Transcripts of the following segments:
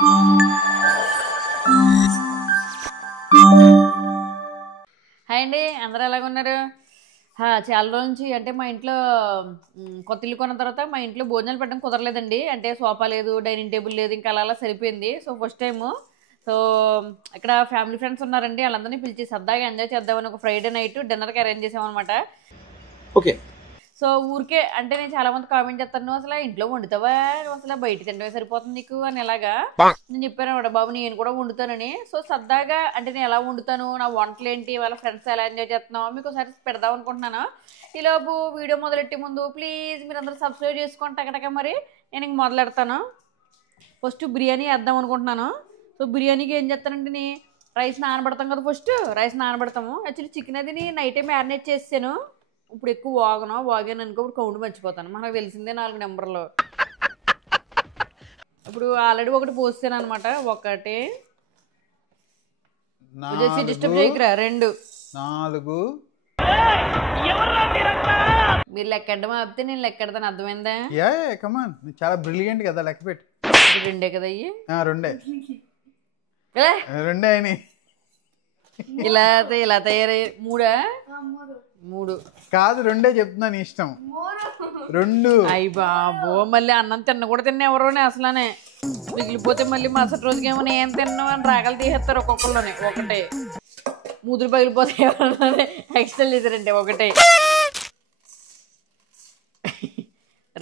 Hi అండి, అందరూ ఎలాగున్నారు? చాలా రోజుల నుంచి అంటే మా ఇంట్లో కొత్త ఇల్లు కొన్న తర్వాత మా ఇంట్లో భోజనాలు పెట్టడం కుదరలేదండి. అంటే సోఫా లేదు, డైనింగ్ టేబుల్ లేదు, ఇంకా అలా సరిపోయింది. సో ఫస్ట్ టైము సో ఇక్కడ ఫ్యామిలీ ఫ్రెండ్స్ ఉన్నారండి, వాళ్ళందరినీ పిలిచి సరదాగా ఎంజాయ్ చేద్దామని ఒక ఫ్రైడే నైట్ డిన్నర్కి అరేంజ్ చేసామన్నమాట. ఓకే. సో ఊరికే అంటే నేను చాలా మంది కామెంట్ చేస్తాను, అసలు ఇంట్లో వండుతావా, అసలు బయట తింటమే సరిపోతుంది నీకు అని ఇలాగా నేను చెప్పాను అనమాట. బాబు నేను కూడా వండుతానని. సో సరదాగా అంటే నేను ఎలా వండుతాను, నా వంటలు ఏంటి, వాళ్ళ ఫ్రెండ్స్ ఎలా ఎంజాయ్ చేస్తున్నావు మీకు ఒకసారి పెడదాం అనుకుంటున్నాను. ఈలోపు వీడియో మొదలెట్టే ముందు ప్లీజ్ మీరు అందరూ సబ్స్క్రైబ్ చేసుకోండి టకటక. మరి నేను ఇంక మొదలెడతాను. ఫస్ట్ బిర్యానీ వేద్దాం అనుకుంటున్నాను. సో బిర్యానీకి ఏం చేస్తానంటే నేను రైస్ నానబెడతాం కదా, ఫస్ట్ రైస్ నానబెడతాము. యాక్చువల్లీ చికెన్ అది నైటే మ్యారినేట్ చేసాను. ఇప్పుడు ఎక్కువ వాగాను అనుకో, ఇప్పుడు కౌంట్ మర్చిపోతాను. మనకు తెలిసిందే 4 నెంబర్లు. ఇప్పుడు ఆల్రెడీ ఒకటి పోస్తాను అనమాట. ఒకటి డిస్టర్బ్ చేయకురా. 2 4 మీరు లెక్కెట్టడం ఆపితే నేను లెక్కెడతాను, అర్థమైందా? కమాన్, చాలా బ్రిలియంట్ కదా, లెక్క పెట్టి. 2 కదా అయ్యి? 2 అయినాయి. ఇలా తయారయ్యి 3 కాదు, 2 చెప్తున్నాను, ఇష్టం 2. అయ్యి బాబో, మళ్ళీ అన్నం తిన్న కూడా తిన్న ఎవరోనే అసలనే మిగిలిపోతే మళ్ళీ మరుసటి రోజుకేమో నేను తిన్నావు అని రాగలు తీసేస్తారు ఒక్కొక్కరిలోనే. ఒకటే మూతులు పగిలిపోతాయి ఎవరన్నా ఎక్స్ట్రా చేశారంటే. ఒకటే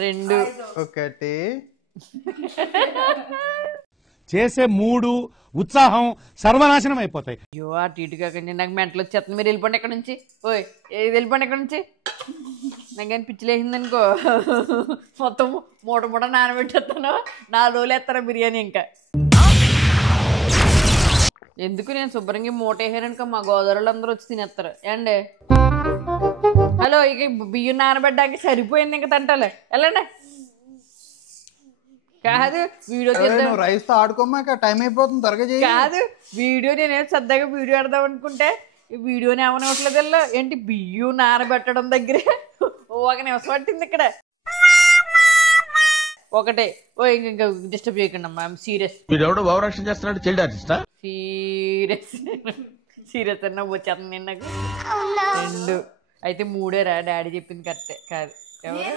2 ఒకటి చేసే 3 ఉత్సాహం సర్వనాశనం అయిపోతాయి. అయ్యో అటు ఇటు కాకండి, నాకు మెంటలు వచ్చేస్తుంది. మీరు వెళ్ళిపోండి ఎక్కడి నుంచి. ఓయ్ ఏది వెళ్ళిపోండి ఎక్కడి నుంచి. నాకు కానీ పిచ్చిలేసిందనుకో మొత్తం మూట నానబెట్టేస్తాను. 4 రోజులు వేస్తారా బిర్యానీ. ఇంకా ఎందుకు నేను శుభ్రంగా మూట వేసాననుకో మా గోదావరిలో అందరూ వచ్చి తినేస్తారు. ఏండి హలో, ఇక బియ్యం నానబెట్టడానికి సరిపోయింది. ఇంకా తింటాలే వెళ్ళండి. కాదు వీడియో రైస్ తో ఆడుకోమాక, టైం అయిపోతుంది, త్వరగా చేయి. కాదు వీడియో నేనే సరదాగా వీడియో ఆడదాం అనుకుంటే ఈ వీడియోని ఏమనవట్లేదు. ఏంటి బియ్యం నానబెట్టడం దగ్గరే 1 నిమిషం పట్టింది ఇక్కడ. ఒకటే. ఓ ఇంకా డిస్టర్బ్ చేయకండి అమ్మా, సీరియస్. సీరియస్ అన్న వచ్చేస్తుంది నేను. నాకు 2 అయితే 3 రా. డాడీ చెప్పింది కరెక్టే. కాదు ఎవరు,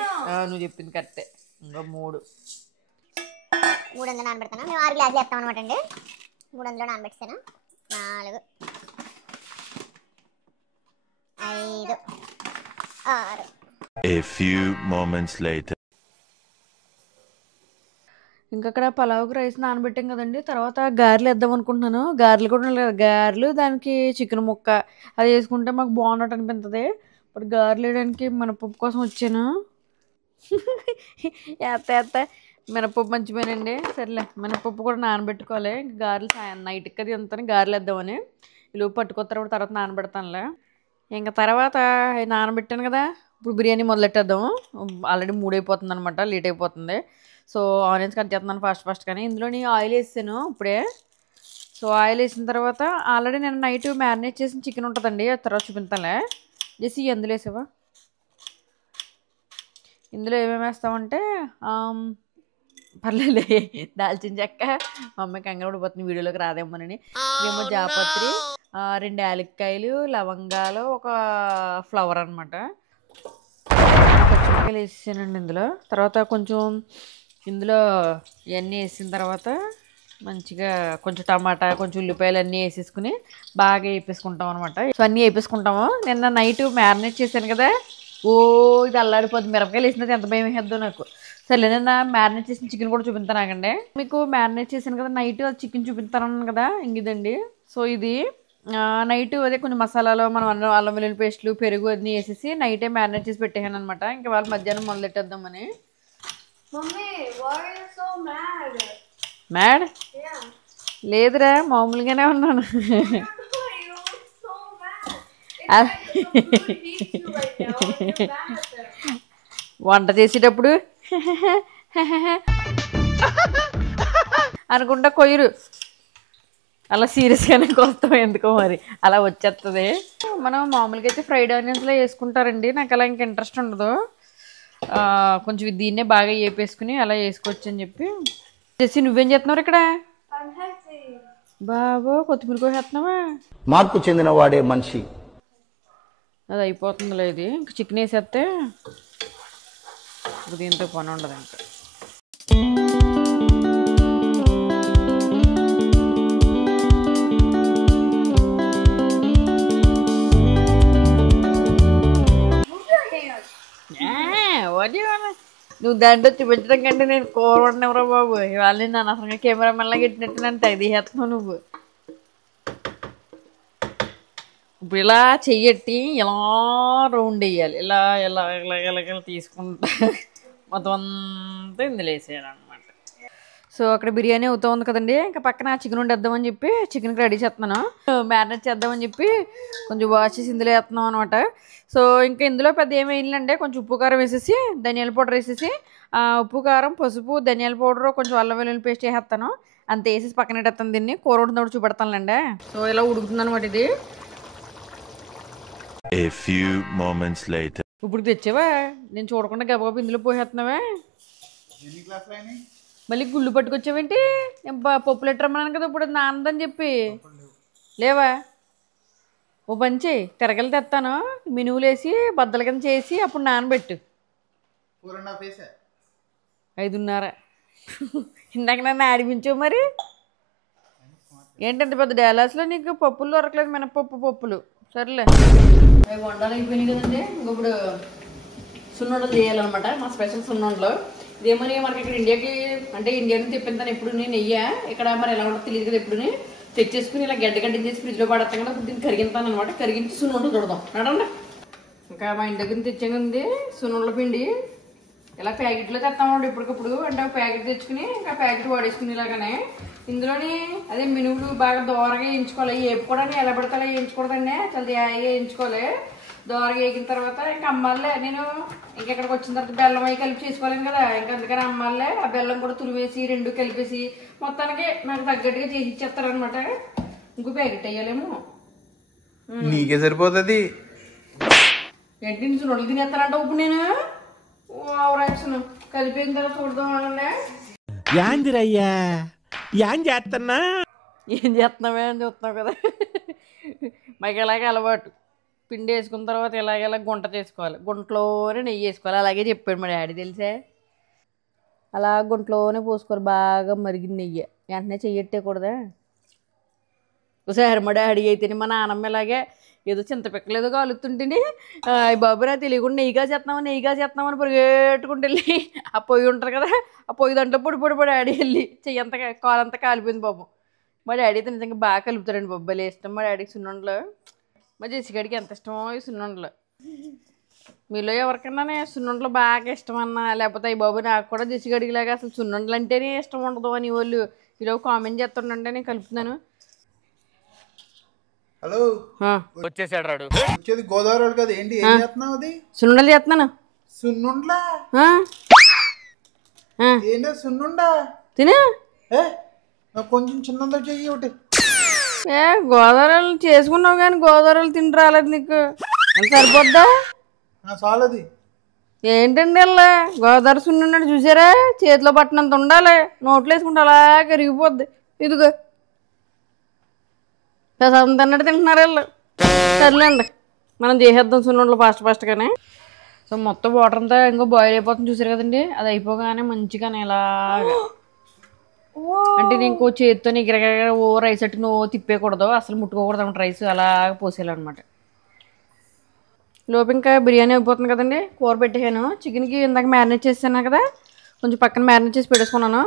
నువ్వు చెప్పింది కరెక్టే. ఇంకా 3 నానబెడతాను. మేము 6 గ్లాసులు వేస్తాం అనమాట అండి. 300 నానబెట్టాను. 4 5 6. A few moments later. ఇంకా అక్కడ పలావుకి రైస్ నానబెట్టాం కదండి. తర్వాత గారెలు వేద్దాం అనుకుంటున్నాను. గారెలు కూడా గారెలు, దానికి చికెన్ ముక్క అది వేసుకుంటే మాకు బాగున్నట్టు అనిపిస్తుంది. ఇప్పుడు గారెలు వేయడానికి మినపప్పు కోసం వచ్చాను. వేస్తా మినపప్పు మంచిపోయానండి. సరేలే మినపప్పు కూడా నానబెట్టుకోవాలి. గారెలు నైట్కి అది అంతా గారెలు వేద్దామని. ఇల్లు పట్టుకొస్తారు, తర్వాత నానబెడతానులే. ఇంకా తర్వాత నానబెట్టాను కదా, ఇప్పుడు బిర్యానీ మొదలెట్టేద్దాము. ఆల్రెడీ 3 అయిపోతుంది అనమాట, లేట్ అయిపోతుంది. సో ఆనియన్స్ కట్ చేస్తున్నాను ఫాస్ట్ కానీ ఇందులోని ఆయిల్ వేసాను ఇప్పుడే. సో ఆయిల్ వేసిన తర్వాత ఆల్రెడీ నేను నైట్ మ్యారినేట్ చేసిన చికెన్ ఉంటుందండి, అది తర్వాత చూపించాలే. చేసి ఎందులో వేసావా, ఇందులో ఏమేమి వేస్తామంటే పర్లేదు దాల్చిన చెక్క, మా అమ్మాయి కంగారు పడిపోతుంది వీడియోలోకి రాదేమోనని. ఏమో జాపత్రి, 2 యాలక్కాయలు, లవంగాలు, ఒక ఫ్లవర్ అనమాట. పచ్చిమిరపకాయలు వేసానండి ఇందులో. తర్వాత కొంచెం ఇందులో ఇవన్నీ వేసిన తర్వాత మంచిగా కొంచెం టమాటా, కొంచెం ఉల్లిపాయలు అన్నీ వేసేసుకుని బాగా వేపేసుకుంటాం అనమాట. సో అన్నీ వేపేసుకుంటాము. నిన్న నైట్ మ్యారినేట్ చేశాను కదా, ఇది అల్లాడిపోతుంది. మిరపకాయలు వేసినది ఎంత భయం వేద్దో నాకు. సరే నిన్న మ్యారినేట్ చేసిన చికెన్ కూడా చూపిస్తాను ఆగండి. మీకు మ్యారినేట్ చేశాను కదా నైట్, చికెన్ చూపిస్తాను కదా. ఇంగిదండి. సో ఇది నైట్ అదే కొంచెం మసాలాలో మనం అల్లం వెల్లుల్లి పేస్టులు, పెరుగు అన్నీ వేసేసి నైటే మ్యారినేట్ చేసి పెట్టేసాను అనమాట. ఇంకా వాళ్ళు మధ్యాహ్నం మొదలెట్టేద్దామని. మ్యాడ్ లేదురా, మామూలుగానే ఉన్నాను. వంట చేసేటప్పుడు అనుకుంటా కొయ్యరు, అలా సీరియస్గానే కొస్తాం ఎందుకో మరి అలా వచ్చేస్తుంది. మనం మామూలుగా అయితే ఫ్రైడ్ ఆనియన్స్లో వేసుకుంటారండి, నాకు అలా ఇంక ఇంట్రెస్ట్ ఉండదు. కొంచెం దీన్నే బాగా వేపేసుకుని అలా వేసుకోవచ్చు అని చెప్పి. చేసి నువ్వేం చేస్తున్నావు ఇక్కడ? బాబో కొత్తిమీర కోసేస్తున్నావా? మార్పు చెందిన వాడే మనిషి. అది అయిపోతుందిలే. ఇది ఇంక చికెన్ వేసేస్తే దీంతో పని ఉండదు ఇంకా. నువ్వు దాంట్లో చూపించడం కంటే నేను కూర వండినవరా బాబు. ఇవాళ నేను అనవసరంగా కెమెరా మళ్ళీ పెట్టినట్టు నన్ను తెగదీసేస్తున్నావు నువ్వు. ఇప్పుడు ఇలా చెయ్యట్టి ఇలా రౌండ్ వేయాలి. ఇలా ఇలా ఇలా ఇలా ఇలా తీసుకుంటా మొత్తం అంతా ఇందులో వేసేయాలన్నమాట. సో అక్కడ బిర్యానీ అవుతూ ఉంది కదండి. ఇంకా పక్కన చికెన్ వండేద్దామని చెప్పి చికెన్కి రెడీ చేస్తున్నాను. మ్యారినేట్ చేద్దామని చెప్పి కొంచెం వాష్ చేసి ఇందులో వేస్తున్నాం అనమాట. సో ఇంకా ఇందులో పెద్ద ఏమి వేయాలంటే కొంచెం ఉప్పు కారం వేసేసి ధనియాల పౌడర్ వేసేసి ఉప్పు కారం పసుపు ధనియాల పౌడర్ కొంచెం అల్లం వెల్లుల్లి పేస్ట్ వేసేస్తాను. అంత వేసేసి పక్కన పెట్టేస్తాను. దీన్ని కూర వండుతున్నప్పుడు చూపెడతానులేండి. సో ఇలా ఉడుకుతుంది అనమాట ఇది. A few moments later. ఇప్పుడు తెచ్చావా? నేను చూడకుండా గబగబా ఇందులో పోసేస్తున్నావా? మళ్ళీ గుళ్ళు పట్టుకొచ్చావేంటి? పప్పు లెటర్ రమ్మన్నాను కదా ఇప్పుడు నాన్నదని చెప్పి. లేవా? ఓ పని చేయి, తిరగలు తెస్తాను, మినువులు వేసి బద్దల కింద చేసి అప్పుడు నానబెట్టు. 5:30. ఇందాక నన్ను ఆడిపించావు మరి. ఏంటంటే పెద్ద డేలాస్లో నీకు పప్పులు దొరకలేదు, మినపప్పులు. సరేలే, అవి వండాలి అయిపోయినాయి కదండి. ఇంకొప్పుడు సున్నుండలు చేయాలన్నమాట. మా స్పెషల్ సున్నుండలు. ఇదేమని మనకి ఇక్కడ ఇండియాకి అంటే ఇండియా నుంచి తెప్పింతాను ఎప్పుడు నెయ్యి. ఇక్కడ మరి ఎలా ఉంటుందో తెలియదు కదా. ఎప్పుడు తెచ్చేసుకుని ఇలా గడ్డ చేసి ఫ్రిడ్జ్లో పడతాం కదా. ఇప్పుడు దీన్ని కరిగింతాను అనమాట. కరిగించి సున్నుండలు చూడదాం నడండి. ఇంకా మా ఇంటి దగ్గర తెచ్చాం కదండి సున్నుండల పిండి. ఇలా ప్యాకెట్లో తెస్తామండి ఇప్పటికప్పుడు. అంటే ప్యాకెట్ తెచ్చుకుని ఇంకా ప్యాకెట్ వాడేసుకుని ఇలాగానే ఇందులోని అదే మినువులు బాగా దోరగా వేయించుకోవాలి. వేపుకోవడానికి ఎలా పడితే అలా వేయించకూడదండి, చాలా హాయిగా వేయించుకోవాలి. దోరగా వేగిన తర్వాత ఇంకా అమ్మాలే. నేను ఇంకెక్కడికి వచ్చిన తర్వాత బెల్లం అవి కలిపి చేసుకోలేను కదా. ఇంకా అందుకని అమ్మాలే ఆ బెల్లం కూడా తురివేసి రెండు కలిపేసి మొత్తానికి నాకు తగ్గట్టుగా చేసి ఇచ్చేస్తారనమాట. ఇంకో ప్యాకెట్ వేయాలేమో. నీకే సరిపోతుంది ఏంటి సున్నుండలు తినేస్తానంటావు ఇప్పుడు నేను? ఓవరాక్షన్ కలిపిన తర్వాత చూడదాం అనండి. యాందిరయ్యా ఏం చేస్తున్నా? ఏం చేస్తున్నావే అని చూస్తున్నావు కదా. మాకు ఇలాగే అలవాటు. పిండి వేసుకున్న తర్వాత ఇలాగ గుంట చేసుకోవాలి. గుంటలోనే నెయ్యి వేసుకోవాలి. అలాగే చెప్పాడు మా డాడీ తెలుసా. అలా గుంటలోనే పోసుకోవాలి. బాగా మరిగిన నెయ్యి వెంటనే చెయ్యట్టేకూడదా. ఒకసారి మా డాడీ అయితేనే మా నాన్నమ్మ ఇలాగే ఏదో చింతపిక్కలేదో కాలుతుంటేనే బాబు నా తెలియకుండా నెయ్యిగా చేస్తున్నామని పరిగెట్టుకుంటూ వెళ్ళి ఆ పొయ్యి ఉంటారు కదా, ఆ పొయ్యి దాంట్లో పొడి డాడీ వెళ్ళి చెయ్యంతా కాలంతా కాలిపోయింది బాబు. మా డాడీ అయితే నిజంగా బాగా కలుపుతారండి బాబు. భలే ఇష్టం మా డాడీకి సున్నుండలు. మా జెసిగాడికి ఎంత ఇష్టమో ఈ సున్నుండలు. మీలో ఎవరికన్నా సున్నుండలు బాగా ఇష్టం అన్నా లేకపోతే ఈ బాబు నాకు కూడా జెసిగాడికి లాగా అసలు సున్నుండలు అంటేనే ఇష్టం ఉండదు అని వాళ్ళు ఇలా కామెంట్ చేస్తుండే నేను కలుపుతున్నాను. హలో వచ్చేసాడు రాడు. వచ్చేది గోదావరి వాళ్ళు కదా. ఏంటి ఏం చేస్తున్నావు? అది సున్నుండలు చేస్తున్నాను. సున్నుండ్లా? ఏంటో సున్నుండా? తినే నాకు కొంచెం చిన్నదో చెయ్యి ఒకటి. గోదావరి చేసుకున్నావు కానీ గోదావరి తిండి రాలేదు నీకు. సరిపోద్దా? చాలది. ఏంటండి అలా గోదావరి సున్నుండడు చూసారా? చేతిలో పట్టినంత ఉండాలి. నోట్లో వేసుకుంటే అలా కరిగిపోద్ది. ఇదిగో ప్రసాదం తిన్నట్టు తింటున్నారు వీళ్ళు. సర్లేండి మనం చేసేద్దాం సున్నుండలు ఫాస్ట్గానే. సో మొత్తం వాటర్ అంతా ఇంకో బాయిల్ అయిపోతుంది చూసారు కదండి. అది అయిపోగానే మంచిగా ఇలాగా అంటే నేను ఇంకో చేతితో ఎగరగర ఓ రైస్ అట్టును తిప్పేయకూడదు, అసలు ముట్టుకోకూడదు అన్నమాట. రైస్ అలా పోసేయాలన్నమాట. లోపు ఇంకా బిర్యానీ అయిపోతుంది కదండి. కూర పెట్టాను. చికెన్కి ఇందాక మ్యారినేట్ చేసాను కదా, కొంచెం పక్కన మ్యారినేట్ చేసి పెట్టేసుకున్నాను.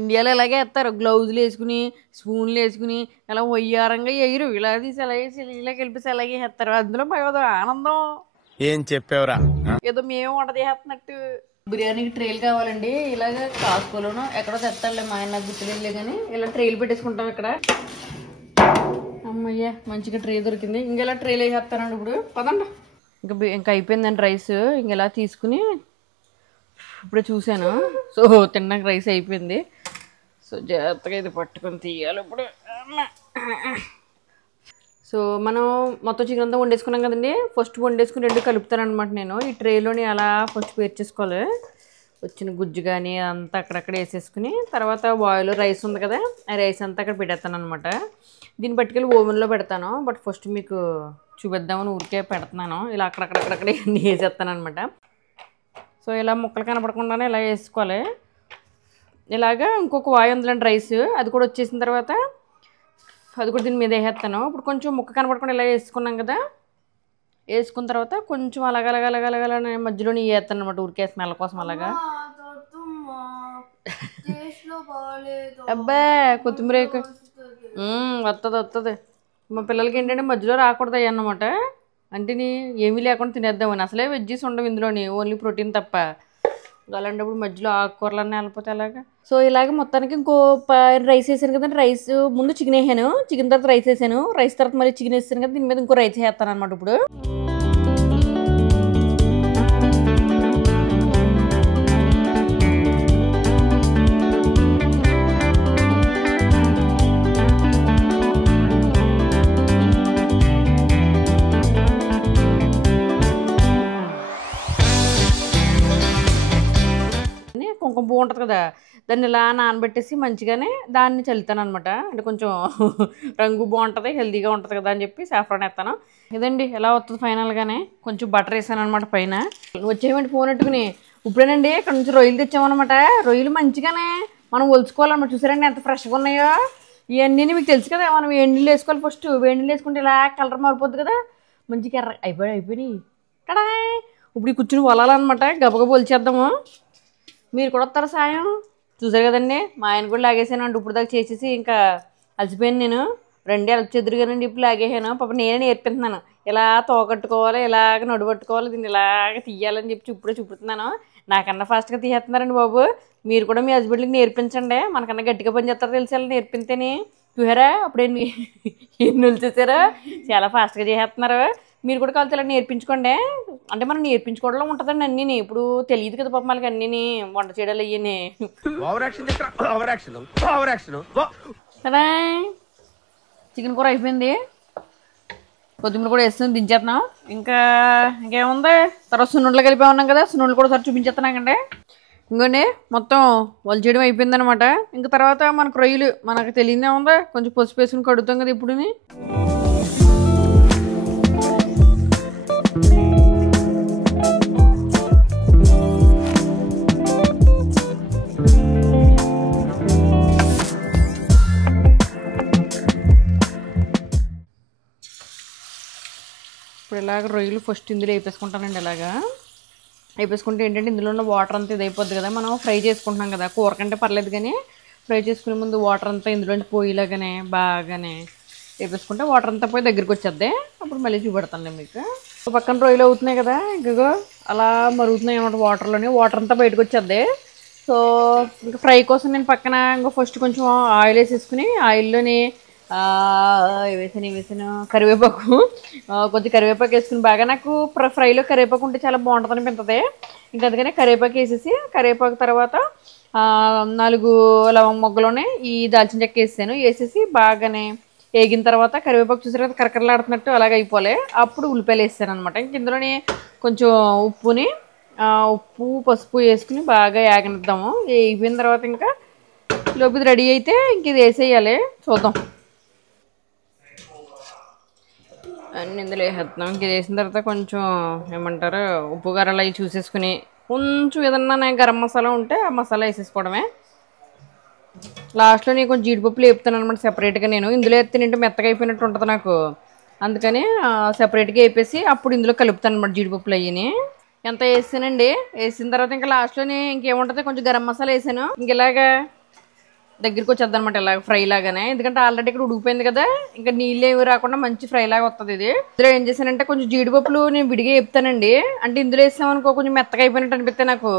ఇండియాలో ఇలాగే వేస్తారు. గ్లౌజులు వేసుకుని స్పూన్లు వేసుకుని ఇలా వయ్యారంగా వేయరు. ఇలా తీసి ఇలా వేసి ఇలా కలిపేసి అలాగే వేస్తారు. అందులో బాగా ఆనందం. ఏం చెప్పావురా? ఏదో మేము వంట చేస్తున్నట్టు. బిర్యానీకి ట్రైల్ కావాలండి. ఇలాగ కాసుకోలోనూ ఎక్కడో తెస్తాడులే మా ఆయన, నాకు గుర్తులేదు కానీ ఇలా ట్రైల్ పెట్టేసుకుంటాం ఇక్కడ. అమ్మయ్య మంచిగా ట్రే దొరికింది. ఇంకెలా ట్రైల్ వేసేస్తానండి ఇప్పుడు. పదండి ఇంకా అయిపోయిందండి రైస్. ఇంకెలా తీసుకుని ఇప్పుడే చూశాను. సో తిన్నాక రైస్ అయిపోయింది. సో జాగ్రత్తగా ఇది పట్టుకొని తీయాలి ఇప్పుడు. సో మనం మొత్తం చికెన్ అంతా వండేసుకున్నాం కదండి. ఫస్ట్ వండేసుకుని రెండు కలుపుతాను అనమాట నేను. ఈ ట్రేలోని అలా ఫస్ట్ పేర్చేసుకోవాలి. వచ్చిన గుజ్జు కానీ అంతా అక్కడక్కడ వేసేసుకుని తర్వాత బాయిల్ రైస్ ఉంది కదా ఆ రైస్ అంతా అక్కడ పెట్టేస్తాను అనమాట. దీన్ని పట్టుకెళ్ళి ఓవెన్లో పెడతాను. బట్ ఫస్ట్ మీకు చూపిద్దామని ఊరికే పెడుతున్నాను. ఇలా అక్కడక్కడక్కడక్కడ అన్నీ వేసేస్తాను అనమాట. సో ఇలా ముక్కలు కనపడకుండానే ఇలా వేసుకోవాలి. ఇలాగా ఇంకొక వాయి ఉందండి రైస్, అది కూడా వచ్చేసిన తర్వాత అది కూడా దీని మీద వేసేస్తాను. ఇప్పుడు కొంచెం ముక్క కనపడకుండా ఇలా వేసుకున్నాం కదా, వేసుకున్న తర్వాత కొంచెం అలాగలగలగలగల మధ్యలో వేస్తాను అనమాట ఊరికే స్మెల్ కోసం. అలాగా అబ్బా కొత్తిమీర వస్తుంది. మా పిల్లలకి ఏంటంటే మధ్యలో రాకూడదు అన్నమాట. అంటే ఏమీ లేకుండా తినేద్దామని. అసలే వెజ్జీస్ ఉండవు ఇందులోని, ఓన్లీ ప్రోటీన్ తప్ప. అలాంటప్పుడు మధ్యలో ఆకుకూరలన్నీ వెళ్ళిపోతే అలాగా. సో ఇలాగ మొత్తానికి ఇంకో రైస్ వేసాను కదండి. రైస్ ముందు చికెన్ వేసాను, చికెన్ తర్వాత రైస్ వేసాను, రైస్ తర్వాత మళ్ళీ చికెన్ వేసాను కదా, దీని మీద ఇంకో రైస్ వేస్తాను అనమాట. ఇప్పుడు కుంకుమ పువ్వు ఉంటుంది కదా, దాన్ని ఇలా నానబెట్టేసి మంచిగానే దాన్ని చల్లుతాను అనమాట. అంటే కొంచెం రంగు బాగుంటుంది, హెల్తీగా ఉంటుంది కదా అని చెప్పి సాఫ్రాన్ వేస్తాను. ఇదండి ఎలా వస్తుంది ఫైనల్గానే. కొంచెం బటర్ వేసాను అనమాట పైన. వచ్చేయమంటే ఫోన్ పెట్టుకుని ఇప్పుడేనండి ఇక్కడ నుంచి రొయ్యలు తెచ్చామన్నమాట. రొయ్యలు మంచిగానే మనం ఒలుచుకోవాలన్నమాట. చూసారండి ఎంత ఫ్రెష్గా ఉన్నాయో. ఇవన్నీ మీకు తెలుసు కదా, మనం వేడినీళ్ళు వేసుకోవాలి. ఫస్ట్ వేడినీళ్ళు వేసుకుంటే ఇలా కలర్ మారిపోద్ది కదా, మంచిగా ఎర్ర అయిపోయినాయి కదా. ఇప్పుడు కూర్చుని వలాలన్నమాట, గబగబా ఒలిచేద్దాము. మీరు కూడా వస్తారా సాయం? చూసారు కదండి మా ఆయన కూడా లాగేసాను అంటే ఇప్పుడు దాకా చేసేసి ఇంకా అలసిపోయాను నేను. రెండే హెల్ప్ చెదురు కదండి ఇప్పుడు లాగేసాను. పాప నేనే నేర్పిస్తున్నాను ఇలా తోకట్టుకోవాలి, ఇలాగ నడుపట్టుకోవాలి, దీన్ని ఇలాగ తీయాలని చెప్పి ఇప్పుడే చూపుతున్నాను. నాకన్నా ఫాస్ట్గా తీసేస్తున్నారండి బాబు. మీరు కూడా మీ హస్బెండ్కి నేర్పించండి, మనకన్నా గట్టిగా పని చేస్తారో తెలిసి అలా నేర్పితేనే. చూసారా అప్పుడు ఎన్ని వచ్చేసారో, చాలా ఫాస్ట్గా చేసేస్తున్నారు. మీరు కూడా కలిసి ఇలా నేర్పించుకోండి. అంటే మనం నేర్పించుకోవడంలో ఉంటుందండి అన్నీ. ఇప్పుడు తెలియదు కదా పాప మనకి అన్నీ వంట చేయడాలు అయ్యని కదా. చికెన్ కూర అయిపోయింది, కొత్తిమీర కూడా వేస్తుంది, దించేస్తున్నాం. ఇంకేముంది, తర్వాత సున్నుండలు కలిపి ఉన్నాం కదా, సున్నుండలు కూడా ఒకసారి చూపించేస్తున్నాకండి. ఇంకోండి మొత్తం వాళ్ళు చేయడం అయిపోయింది అనమాట. ఇంకా తర్వాత మనకు రొయ్యలు మనకు తెలియదే ఉందా, కొంచెం పసుపు వేసుకుని కడుగుతాం కదా ఇప్పుడు. ఇప్పుడు ఇలాగ రొయ్యలు ఫస్ట్ ఇందులో వేపేసుకుంటానండి. ఇలాగా వేపేసుకుంటే ఏంటంటే ఇందులో ఉన్న వాటర్ అంతా ఇది అయిపోద్ది కదా, మనం ఫ్రై చేసుకుంటున్నాం కదా. కూర కంటే పర్లేదు కానీ ఫ్రై చేసుకునే ముందు వాటర్ అంతా ఇందులోంచి పోయిలాగానే బాగానే వేపేసుకుంటే వాటర్ అంతా పోయి దగ్గరికి వచ్చేద్ది. అప్పుడు మళ్ళీ చూపెడతాను మీకు. పక్కన రొయ్యలు అవుతున్నాయి కదా, ఇంకో అలా మరుగుతున్నాయి అన్నమాట వాటర్లోనే. వాటర్ అంతా బయటకు వచ్చేద్ది. సో ఇంకా ఫ్రై కోసం నేను పక్కన ఇంకో ఫస్ట్ కొంచెం ఆయిల్ వేసేసుకుని ఆయిల్లోని వేసాను కరివేపాకు, కొంచెం కరివేపాకు వేసుకుని బాగా. నాకు ఫ్రైలో కరివేపాకు ఉంటే చాలా బాగుంటుంది అనిపిస్తుంది. ఇంకా అందుకనే కరివేపాకు వేసేసి, కరివేపాకు తర్వాత 4 లవంగ మొగ్గలోనే ఈ దాల్చిన చెక్క వేసాను. వేసేసి బాగానే వేగిన తర్వాత కరివేపాకు చూసారు కదా కరకరలాడుతున్నట్టు అలాగ అయిపోలే, అప్పుడు ఉల్లిపాయలు వేసాను అనమాట. ఇంక ఇందులోని కొంచెం ఉప్పు పసుపు వేసుకుని బాగా యాగనిద్దాము. వేగిన తర్వాత ఇంకా లోపు ఇది రెడీ అయితే ఇంక ఇది వేసేయాలి. చూద్దాం అన్నీ ఇందులో వేసేద్దాం. ఇంక ఇది వేసిన తర్వాత కొంచెం ఏమంటారు ఉప్పు కారాలు అవి చూసేసుకుని కొంచెం ఏదన్నా గరం మసాలా ఉంటే ఆ మసాలా వేసేసుకోవడమే. లాస్ట్లో నేను కొంచెం జీడిపప్పులు వేపుతాను అనమాట సెపరేట్గా. నేను ఇందులో వేస్తేనంటే మెత్తగా అయిపోయినట్టు ఉంటుంది నాకు, అందుకని సెపరేట్గా వేపేసి అప్పుడు ఇందులో కలుపుతాను అనమాట జీడిపప్పులు అయ్యి. ఎంత వేసానండి. వేసిన తర్వాత ఇంకా లాస్ట్లోనే ఇంకేముంటుంది కొంచెం గరం మసాలా వేసాను. ఇంక ఇలాగా దగ్గరికి వచ్చేద్ది అనమాట ఇలాగ ఫ్రై లాగానే. ఎందుకంటే ఆల్రెడీ ఇక్కడ ఉడికిపోయింది కదా, ఇంకా నీళ్ళు ఏమి రాకుండా మంచి ఫ్రై లాగా వస్తుంది ఇది. ఇందులో ఏం చేశానంటే కొంచెం జీడిపప్పులు నేను విడిగా వేపుతానండి. అంటే ఇందులో వేసామనుకో కొంచెం మెత్తగా అయిపోయినట్టు అనిపిస్తే నాకు,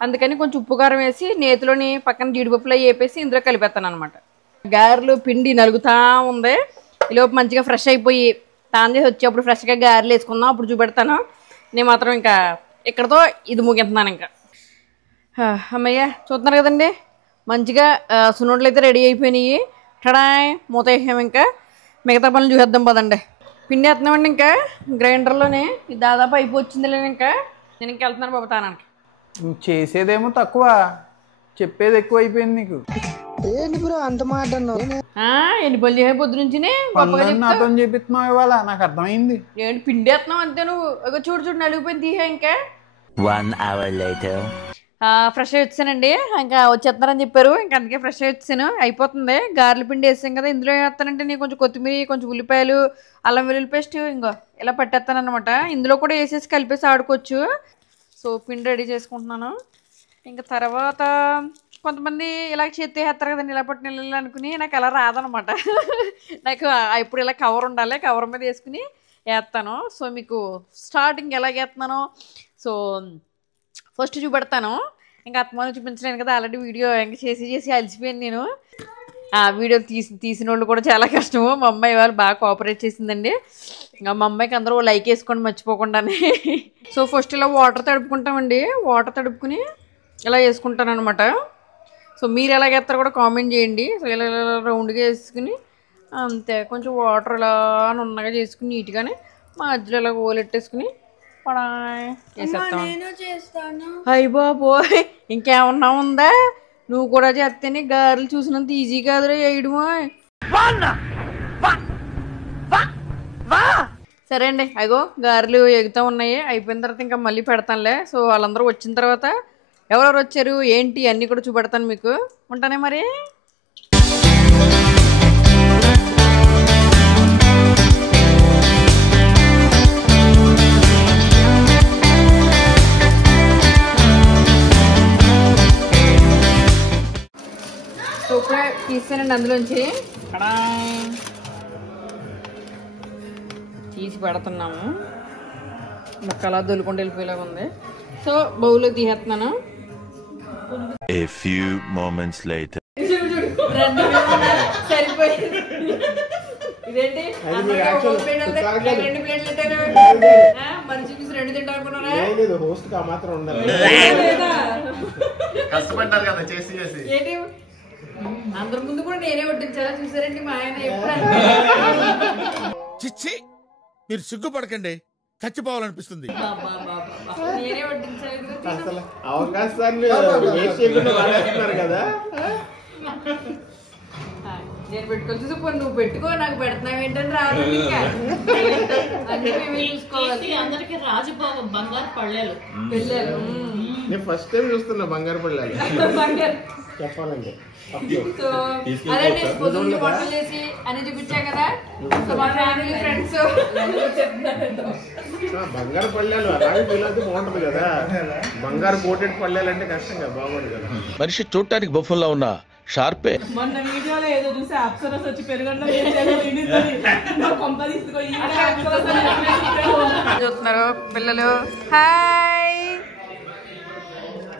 అందుకని కొంచెం ఉప్పు కారం వేసి నేతిలోని పక్కన జీడిపప్పులు అవి వేపేసి ఇందులో కలిపేస్తాను అనమాట. గారెలు పిండి నలుగుతా ఉంది. ఈలోపు మంచిగా ఫ్రెష్ అయిపోయి తాను చేసి వచ్చేప్పుడు ఫ్రెష్గా గారెలు వేసుకుందాం, అప్పుడు చూపెడతాను. నేను మాత్రం ఇంకా ఇక్కడతో ఇది ముగిస్తున్నాను. ఇంకా అమ్మయ్య చూస్తున్నారు కదండి మంచిగా సున్నుండలు అయితే రెడీ అయిపోయినాయి. టడాయ్ మూత వేసాము. ఇంకా మిగతా పనులు చూసేద్దాం పదండి. పిండి వేస్తున్నామండి ఇంకా గ్రైండర్లోనే. ఇది దాదాపు అయిపోవచ్చింది లేదు. ఇంకా నేను వెళ్తున్నాను బాబు తానానికి. నువ్వు చేసేదేమో తక్కువ, చెప్పేది ఎక్కువ అయిపోయింది నీకు. ఎన్ని పనులు చేసే పొద్దు నుంచి నాతో చేపిస్తున్నావు ఇవాళ, నాకు అర్థమైంది. ఏంటి పిండేస్తున్నావు అంతే నువ్వు. చూడు చూడు నలిగిపోయింది తీసా. ఇంకా 1 hour later. ఫ్రెష్ అయ్యి వచ్చానండి. ఇంకా వచ్చేస్తున్నారని చెప్పారు, ఇంకా అందుకే ఫ్రెష్ అయ్యి వచ్చాను. అయిపోతుంది. గారెల పిండి వేసాం కదా, ఇందులో వేస్తానంటే నేను కొంచెం కొత్తిమీర, కొంచెం ఉల్లిపాయలు, అల్లం వెల్లుల్లి పేస్ట్ ఇంకో ఇలా పట్టేస్తాను అనమాట. ఇందులో కూడా వేసేసి కలిపేసి ఆడుకోవచ్చు. సో పిండి రెడీ చేసుకుంటున్నాను. ఇంకా తర్వాత కొంతమంది ఇలా చేతి వేస్తారు కదండి, ఇలా పట్టిన నీళ్ళు అనుకుని, నాకు అలా రాదనమాట. నాకు ఇప్పుడు ఇలా కవర్ ఉండాలి, కవర్ మీద వేసుకుని వేస్తాను. సో మీకు స్టార్టింగ్ ఎలా వేస్తున్నానో సో ఫస్ట్ చూపెడతాను. ఇంకా అత్తమాను చూపించలేను కదా, ఆల్రెడీ వీడియో ఇంకా చేసి అలసిపోయాను నేను. ఆ వీడియో తీసిన వాళ్ళు కూడా చాలా కష్టము. మా అమ్మాయి వాళ్ళు బాగా కోఆపరేట్ చేసిందండి. ఇంకా మా అమ్మాయికి అందరూ లైక్ వేసుకోండి మర్చిపోకుండానే. సో ఫస్ట్ ఇలా వాటర్ తడుపుకుంటామండి. వాటర్ తడుపుకుని ఇలా వేసుకుంటాను అనమాట. సో మీరు ఎలా వేస్తారో కూడా కామెంట్ చేయండి. సో ఇలా రౌండ్గా వేసుకుని అంతే, కొంచెం వాటర్ ఇలా నున్నగా చేసుకుని నీట్గానే మధ్యలో ఇలా ఓలెట్టేసుకుని అయ్య బాబోయ్, ఇంకేమన్నా ఉందా? నువ్వు కూడా చేస్తేనే గారెలు చూసినంత ఈజీ కాదురా వేయడమో. సరే అండి, అగో గారెలు ఎగుతూ ఉన్నాయి. అయిపోయిన తర్వాత ఇంకా మళ్ళీ పెడతానులే. సో వాళ్ళందరూ వచ్చిన తర్వాత ఎవరెవరు వచ్చారు ఏంటి అన్నీ కూడా చూపెడతాను మీకు. ఉంటానే మరి. ఇప్పుడే తీసానండి అందులోంచి తీసి పెడుతున్నాము. ముక్కలా దొలుకుండా వెళ్ళిపోయేలాగా ఉంది. సో బౌల్లో తీసేస్తున్నాను. A few moments later. సరిపోయింది. ఇదేంటి 2 ప్లేట్లు మంచి చూసి 2 తింటా అనుకున్నారా? కష్టపడ్డారు కదా చేసి చేసి. ఏంటి అందరి ముందు కూడా నేనే వడ్డించాలా? చూసారండి మా ఆయన ఎప్పుడు చిచ్చి, మీరు సిగ్గుపడకండి, చచ్చిపోవాలనిపిస్తుంది. నేనే వడ్డించాలి కదా. నేను పెట్టుకోవాలి. చూసి పోనీ నువ్వు పెట్టుకో, నాకు పెడుతున్నావు ఏంటని రాదు. ఇంకా అన్నీ మేమే చూసుకోవాలి. అందరికి రాజభోగం బంగారు పళ్ళేలు వెళ్ళారు. నేను ఫస్ట్ టైం చూస్తున్నా బంగారు పళ్ళాలి చెప్పాలండి. సో అదే పొద్దున్న వంటలు చేసి అని చూపించా కదా. సో మా ఫ్యామిలీ ఫ్రెండ్స్ బంగారు పళ్ళాలు అలాగే పిల్లలకి బాగుంటది కదా. బంగారు కోటెడ్ పళ్ళాలు అంటే కష్టం కదా, బాగుంది కదా. మనిషి చూడటానికి బొఫంలా ఉన్న షార్పే. మొన్న వీడియోలో ఏదో చూసి అప్సరస్ వచ్చి పెరుగంలో చూస్తున్నారు పిల్లలు. Hi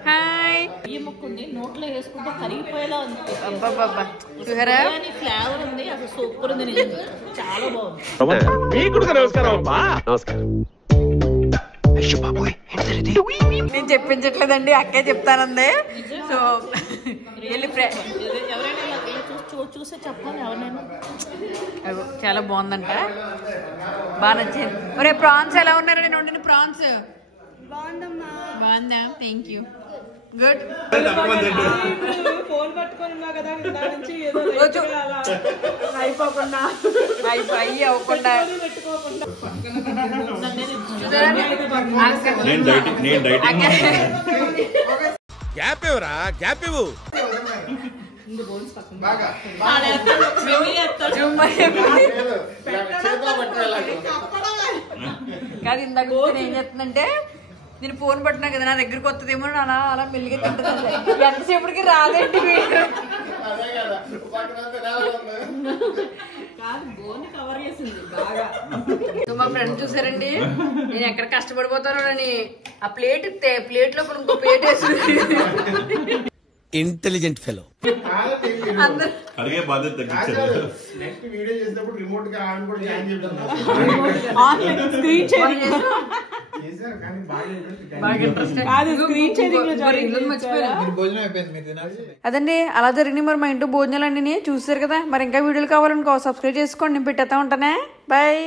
hi. ఈ ముక్కుండి నోట్లో వేసుకుంటే కరిగిపోయేలా ఉంది. అబ్బాబ్బా చూసారా? ఫ్లేవర్ ఉంది, అసలు సూపర్ ఉంది. నిజంగా చాలా బాగుంది. నేను చెప్పించట్లేదండి, అక్కే చెప్తానంది. సో ఎవరైనా చూసే చెప్పాలి ఎవరైనా. చాలా బాగుందంట, బాగా నచ్చింది. ఒరే ప్రాన్స్ ఎలా ఉన్నారు? నేను వండిన ప్రాన్స్ బాగుందా? Thank you. గుడ్. ఫోన్ పట్టుకున్నా కదా అయిపోకుండా అయ్యి అవ్వకుండా గ్యాప్ ఇవ్వరా, గ్యాప్ ఇవ్వు. కాదు ఇందాక ఏం చేస్తుందంటే, నేను ఫోన్ పట్టినా కదా, నా దగ్గరకు వస్తుందేమో అలా అలా మెల్లిగా తింటుంది. ఎంతసేపటికి రాదేంటి వీడు. కవర్ చేసింది బాగా. మా ఫ్రెండ్ చూసారండి, నేను ఎక్కడ కష్టపడిపోతానో అని ఆ ప్లేట్ లో ఇంకో ప్లేట్ వేసి ఇంటెలిజెంట్ ఫెలో. అడిగే బాధ్యత తగ్గించారు. నెక్స్ట్ వీడియో చేసినప్పుడు రిమోట్ గా ఆన్ కూడా జాయిన్ చేద్దాం. అదండి అలా జరిగినాయి మరి మా ఇంట్లో భోజనాలు అన్నీ చూసారు కదా. మరి ఇంకా వీడియోలు కావాలనుకో సబ్స్క్రైబ్ చేసుకోండి, నేను పెట్టేస్తా ఉంటానే. బాయ్.